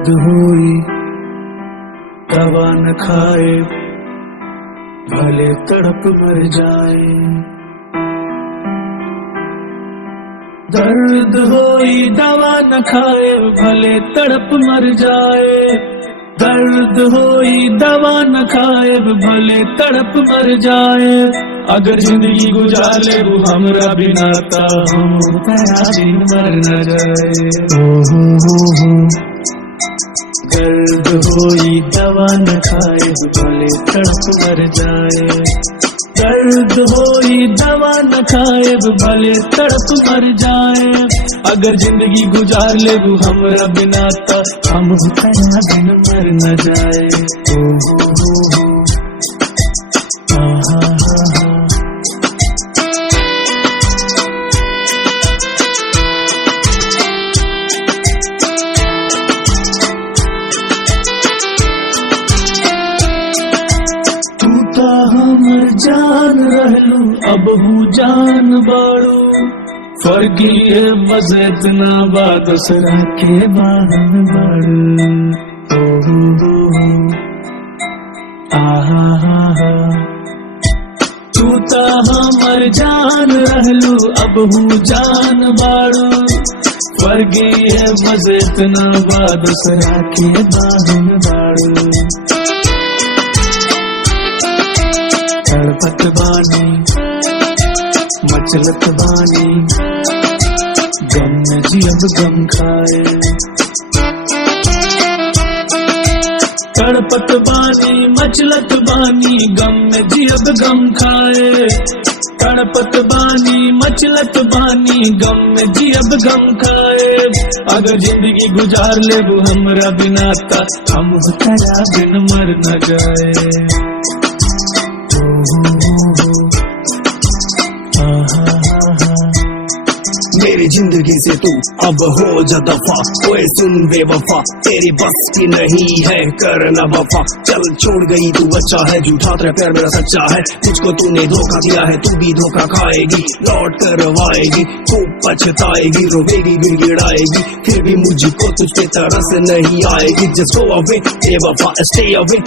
दर्द हुई दवा न खाए भले तड़प मर जाए। दर्द हुई दवा न खाए भले तड़प मर जाए। दर्द हुई दवा न खाए भले तड़प मर जाए। अगर जिंदगी गुजार ले वो हमरा बिना ता हम तेरा दिन मर न जाए। दर्द हुई दवा न खाए भले तड़प मर जाए। दर्द होई दवा न खाए भले तड़प मर जाए। अगर जिंदगी गुजार ले वो हमरा बिना ता हम तेरा दिन मर न जाए। हमर जान रहलू अब हूँ जान बाड़ू। फर्की है बस इतना बात दूसरा के बाहर बाड़ू। तू ता हमर जान रहलू अब हूँ जान बाड़ू। फर्की है बस इतना बात दूसरा के बाहर बाड़ू। तड़पत बानी मचलत बानी गम में जी अब गम खाए। तड़पत बानी मचलत बानी गम में जी अब गम खाए। तड़पत बानी मचलत बानी गम में जी अब गम खाए। अगर जिंदगी गुजार ले वो हमरा बिना ता हम तेरा बिन मर न जाए। मेरी जिंदगी से तू अब हो जा दफा। ओए सुन बेवफा तेरी बस की नहीं है करना वफा। चल छोड़ गई तू अच्छा है झूठा तेरा प्यार मेरा सच्चा है। मुझको तूने धोखा दिया है तू भी धोखा खाएगी। लौट करवाएगी खूब पछताएगी रोवेगी गिड़गिड़ाएगी फिर भी मुझको तुझ पे तरस नहीं आएगी। जस्ट गो अवे बेवफा स्टे अवे।